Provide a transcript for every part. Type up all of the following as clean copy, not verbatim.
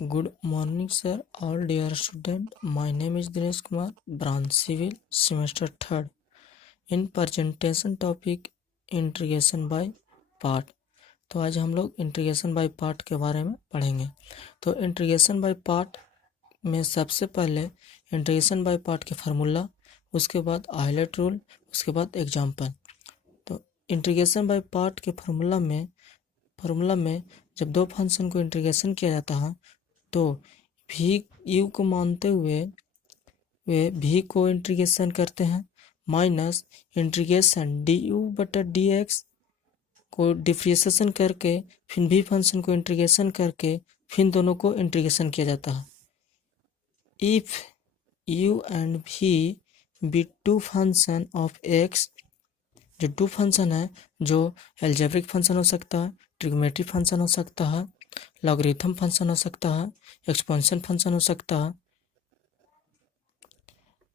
Good morning, sir. All dear student. My name is Dinesh Kumar, branch civil, semester 3rd. In presentation topic integration by part. तो आज हम लोग integration by part के बारे में पढ़ेंगे। तो इंटीग्रेशन बाय पार्ट में सबसे पहले इंटीग्रेशन बाय पार्ट के फार्मूला, उसके बाद आइलैंड रूल, उसके बाद एग्जाम्पल। तो इंटीग्रेशन बाय पार्ट के फार्मूला में जब दो फंक्शन को इंटीग्रेशन किया जाता है तो भी यू को मानते हुए वे भी को इंटीग्रेशन करते हैं, माइनस इंटीग्रेशन डी यू बटा डी एक्स को डिफ्रेंशिएशन करके फिर भी फंक्शन को इंटीग्रेशन करके फिर दोनों को इंटीग्रेशन किया जाता है। If U and V be two function of X, जो टू फंक्शन है जो एल्जेब्रिक फंक्शन हो सकता है, ट्रिग्नोमेट्रिक फंक्शन हो सकता है, लॉगरिथम फंक्शन हो सकता है, एक्सपेंशन फंक्शन हो सकता है।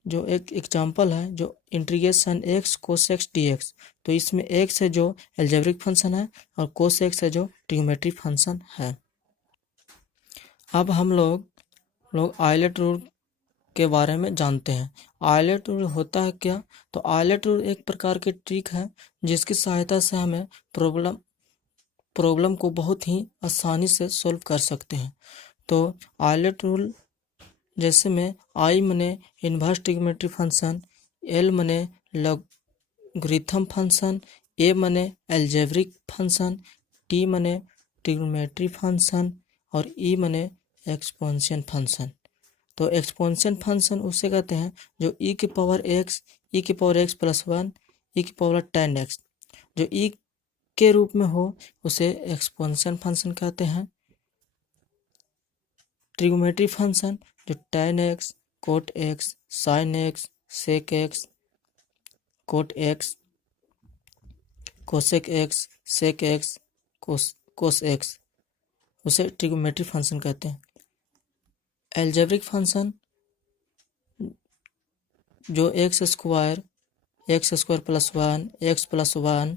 जो एक एग्जांपल है जो integration x cos x D x, तो इसमें एक्स है जो एल्जेब्रिक फंक्शन है और कोस एक्स है जो ट्रिग्नोमेट्रिक फंक्शन है। अब हम लोग आइलैंड रूल के बारे में जानते हैं। आइलैंड रूल होता है क्या? तो आइलैंड रूल एक प्रकार की ट्रिक है जिसकी सहायता से हमें प्रॉब्लम को बहुत ही आसानी से सॉल्व कर सकते हैं। तो आइलैंड रूल जैसे में आई मने इन्वर्स ट्रिग्नोमेट्री फंक्शन, एल मने लॉगरिथम फंक्शन, ए मने एल्जेब्रिक फंक्शन, टी मने ट्रिग्नोमेट्री फंक्शन और ई मने एक्सपोनेंशियल फंक्शन। तो एक्सपोनेंशियल फंक्शन उसे कहते हैं जो ई की पावर एक्स प्लस 1 ई की पावर 10x, जो ई के रूप में हो उसे एक्सपोनेंशियल फंक्शन कहते हैं। ट्रिग्नोमेट्री फंक्शन जो tan x, cot x, sin x, sec x, cot x, cosec x, sec x, cos x, उसे ट्रिग्नोमेट्री फंक्शन कहते हैं। एल्जेब्रिक फंक्शन जो x square plus 1 x plus 1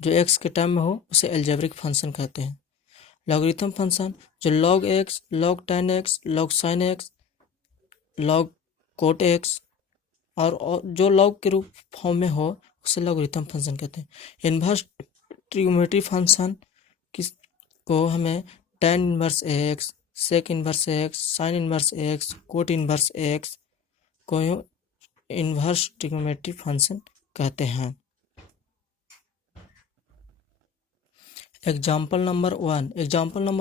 जो एक्स के टर्म में हो उसे एल्जेब्रिक फंक्शन कहते हैं। लॉगरिथम फंक्शन जो log x, log tan x, log sin x, log cot x और जो log के रूप फॉर्म में हो उसे लॉगरिथम फंक्शन कहते हैं। इन्वर्स ट्रिग्नोमेट्री फंक्शन को हमें tan inverse x, sec inverse x, sin inverse x, cot inverse x को इन्वर्स ट्रिग्नोमेट्री फंक्शन कहते हैं। Example number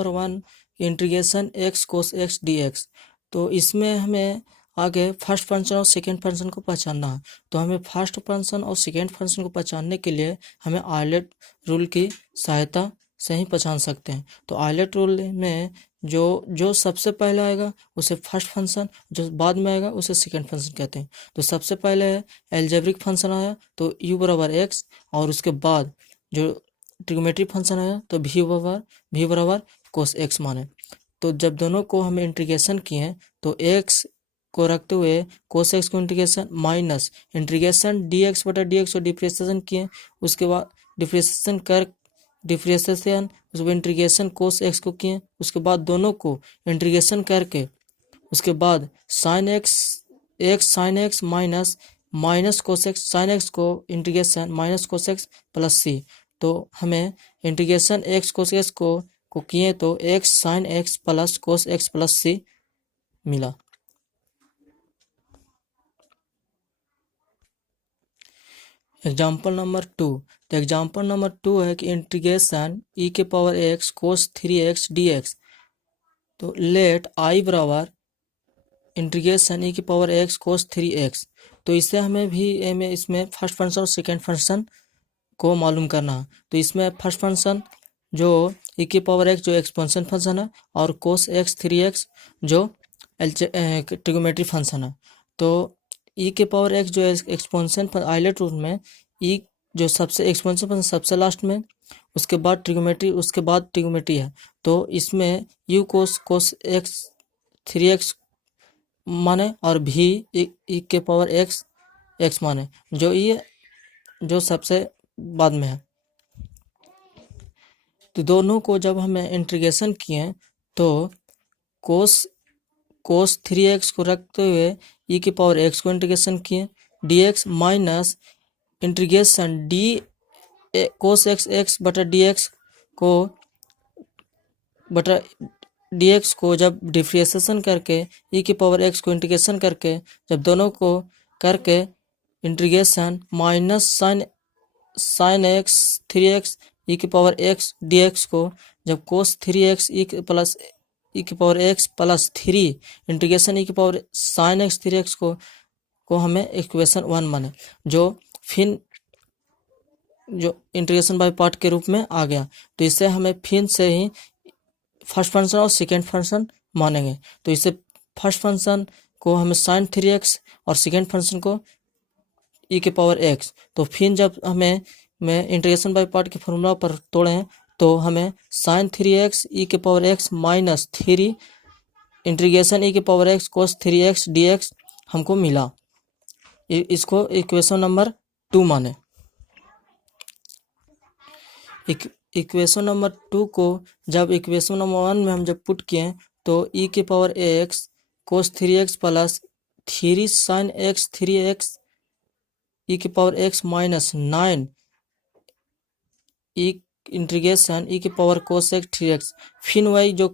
1 integration x cos x D x. तो इसमें हमें आगे फर्स्ट फंक्शन और सेकेंड फंक्शन को पहचानना है। तो हमें फर्स्ट फंक्शन और सेकेंड फंक्शन को पहचानने के लिए हमें आइलैंड रूल की सहायता से ही पहचान सकते हैं। तो आइलैंड रूल में जो सबसे पहले आएगा उसे फर्स्ट फंक्शन, जो बाद में आएगा उसे सेकेंड फंक्शन कहते हैं। तो सबसे पहले एल्जेब्रिक फंक्शन आया तो u बराबर एक्स, और उसके बाद जो ट्रिग्नोमेट्री फंक्शन आया तो भी बराबर कोस एक्स माने। तो जब दोनों को हमें इंटीग्रेशन किए तो एक्स को रखते हुए कोस एक्स को integration minus integration D x बटा डी एक्स को डिफ्रेंशिएशन किए, उसके बाद डिफ्रेंशिएशन उसके इंटीग्रेशन कोस एक्स को किए, उसके बाद दोनों को इंटीग्रेशन करके उसके बाद sine x minus cos x, sine x को integration minus cos x plus C. तो हमें इंटीग्रेशन एक्स कोस एक्स को किए तो x sine x plus cos x plus C मिला। एग्जाम्पल नंबर 2, तो एग्जाम्पल नंबर 2 है कि इंटीग्रेशन ई के पावर एक्स कोस 3x डी एक्स। तो लेट आई बराबर इंटीग्रेशन ई की पावर एक्स कोस 3x। तो इससे हमें इसमें फर्स्ट फंक्शन और सेकेंड फंक्शन को मालूम करना है। तो इसमें फर्स्ट फंक्शन जो ई की पावर एक्स जो एक्सपेंशन फंक्शन है और कोस एक्स 3x जो ट्रिग्नोमेट्री फंक्शन है। तो ई के पावर एक्स जो एक्सपेंशन आइलैंड रूल में ई जो सबसे एक्सपेंशन फंक्शन सबसे लास्ट में, उसके बाद ट्रिग्नोमेट्री है। तो इसमें यू कोस एक्स 3x माने और भी ई के पावर एक्स माने, जो ये जो सबसे बाद में है। तो दोनों को जब हमें इंटीग्रेशन किए तो कोस 3x को रखते हुए e की पावर x को इंटीग्रेशन किए, dx minus integration d cos x बटा dx को जब डिफ्रेंशिएशन करके e की पावर x को इंटीग्रेशन करके जब दोनों को करके integration minus sine x 3x e की पावर x dx को जब कोस 3x e की power x plus 3 integration e की पावर साइन x 3x को हमें इक्वेशन 1 माने, जो फिर जो इंटीग्रेशन बाय पार्ट के रूप में आ गया। तो इससे हमें फिर से ही फर्स्ट फंक्शन और सेकेंड फंक्शन मानेंगे। तो इससे फर्स्ट फंक्शन को हमें साइन 3x और सेकेंड फंक्शन को e की पावर x। तो फिर जब हमें इंटीग्रेशन बाय पार्ट के फॉर्मूला पर तोड़ें तो हमें साइन 3x e की power x minus 3 integration e की power x cos 3x dx हमको मिला। इसको इक्वेशन नंबर 2 माने। इक्वेशन नंबर 2 को जब इक्वेशन नंबर 1 में हम जब पुट किए तो e की power x cos 3x plus 3 sine x 3x e की power x minus 9 integration e की पावर कोस x 3x। फिर वही जो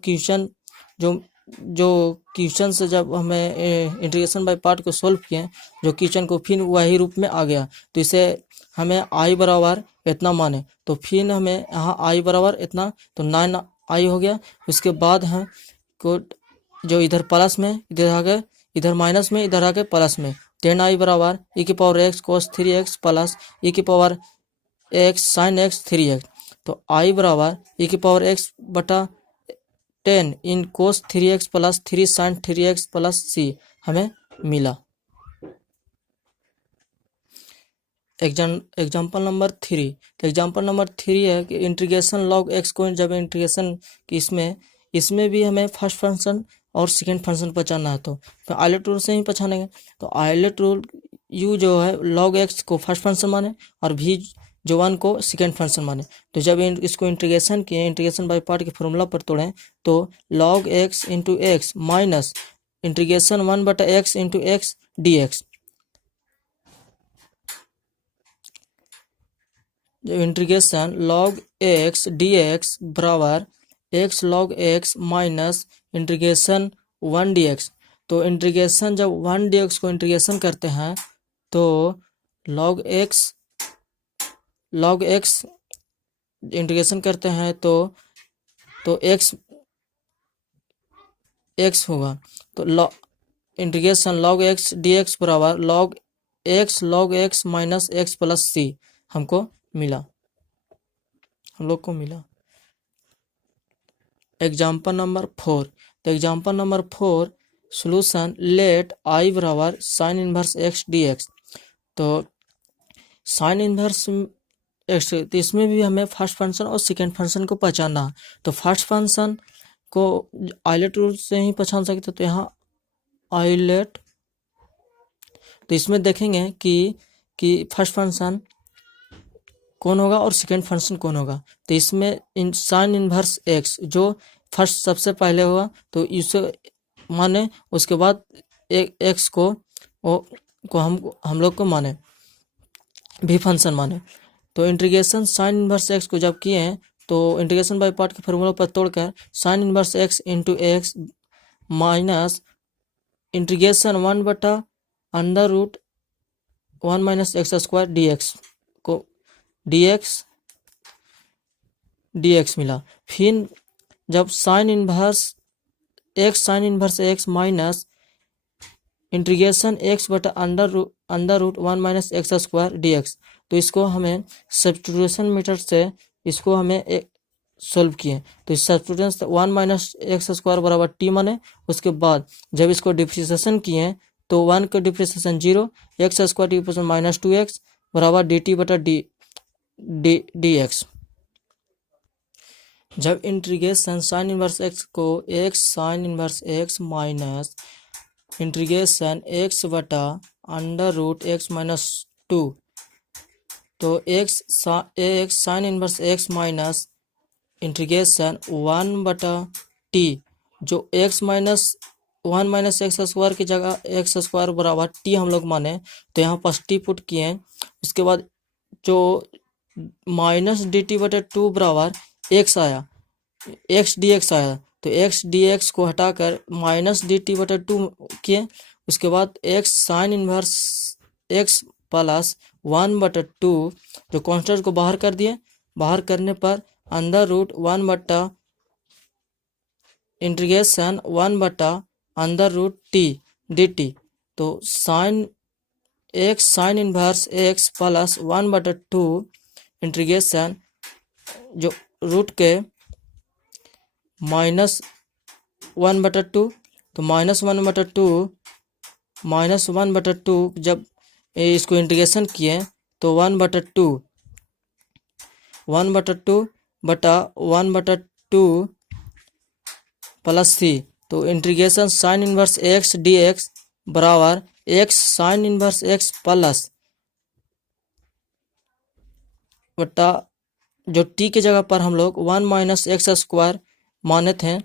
क्वेश्चन से जब हमें इंटीग्रेशन बाय पार्ट को सॉल्व किए, जो क्वेश्चन को फिर वही रूप में आ गया। तो इसे हमें i बराबर इतना माने। तो फिर हमें यहाँ i बराबर इतना, तो 9i हो गया। उसके बाद है को जो इधर प्लस में इधर आ गए, इधर माइनस में इधर आ गए प्लस में, 10i बराबर e की power x cos 3x plus e की power x sine x 3x। तो i बराबर e की पावर x बटा 10 इन कोस 3x प्लस 3 साइन 3x प्लस c हमें मिला। Example number 3। तो एग्जाम्पल नंबर 3 है कि इंटीग्रेशन लॉग x को जब इंटीग्रेशन इसमें भी हमें फर्स्ट फंक्शन और सेकेंड फंक्शन पहचानना है। तो आइलेट रूल से ही पहचानेंगे। तो आइलेट रूल u जो है लॉग x को फर्स्ट फंक्शन माने और v जो 1 को सेकेंड फंक्शन माने। तो जब इसको इंटीग्रेशन किए, इंटीग्रेशन बाय पार्ट के फॉर्मूला पर तोड़ें तो log x into X minus integration 1 बटा x इंटू एक्स dx। जब इंटीग्रेशन लॉग x dx बराबर x log x minus integration 1 dx। तो इंटीग्रेशन जब 1 dx को इंटीग्रेशन करते हैं तो लॉग x इंटीग्रेशन करते हैं तो x होगा। तो इंटीग्रेशन लॉग x dx बराबर log x minus x plus c हमको मिला, हम लोग को मिला। Example number 4। तो example number 4 solution let i बराबर साइन इनवर्स x dx। तो साइन इनवर्स x, तो इसमें भी हमें फर्स्ट फंक्शन और सेकेंड फंक्शन को पहचानना। तो फर्स्ट फंक्शन को आइलेट रूल से ही पहचान सकते। तो यहाँ आइलेट, तो इसमें देखेंगे कि फर्स्ट फंक्शन कौन होगा और सेकेंड फंक्शन कौन होगा। तो इसमें साइन इनवर्स x जो फर्स्ट सबसे पहले होगा तो इसे माने, उसके बाद x को हम लोग को माने, भी फंक्शन माने। तो इंटीग्रेशन साइन इनवर्स x को जब किए हैं तो इंटीग्रेशन बाय पार्ट के फॉर्मूला पर तोड़कर sine inverse x into X minus integration 1 बटा under root 1 minus X square dx को dx मिला। फिर जब sine inverse x minus integration x बटा under root 1 minus X square dx। तो इसको हमें सब्स्टिट्यूशन मेथड से इसको हमें सॉल्व किए। तो सब्स्टिट्यूशन 1 माइनस एक्स स्क्वायर बराबर t माने। उसके बाद जब इसको डिफ्रेंशिएशन किए तो 1 का differentiation 0, x square T percent minus 2x बराबर dt बटा dx। जब इंटीग्रेशन साइन इनवर्स x को x sine inverse x minus integration x बटा अंडर रूट x माइनस 2, तो x sine inverse x minus integration 1 बटा t जो x minus 1 minus X square की जगह एक्स स्क्वायर बराबर t हम लोग माने, तो यहाँ पर t पुट किए। उसके बाद जो माइनस डी टी बटे 2 बराबर x आया, x dx आया, तो x dx को हटाकर माइनस डी टी बटे 2 किए। उसके बाद x sine inverse x plus 1/2 जो कॉन्स्टेंट को बाहर कर दिए। बाहर करने पर अंडर रूट 1 बटा इंटीग्रेशन 1 बटा under root T D T, तो sine x sine inverse x plus 1/2 integration जो रूट के -1/2, तो -1/2 जब इसको इंटीग्रेशन किए तो 1/2 बटा 1/2 प्लस c, तो integration sign inverse x dx बराबर x sine inverse x plus बटा जो t के जगह पर हम लोग 1 माइनस एक्स स्क्वायर माने थे,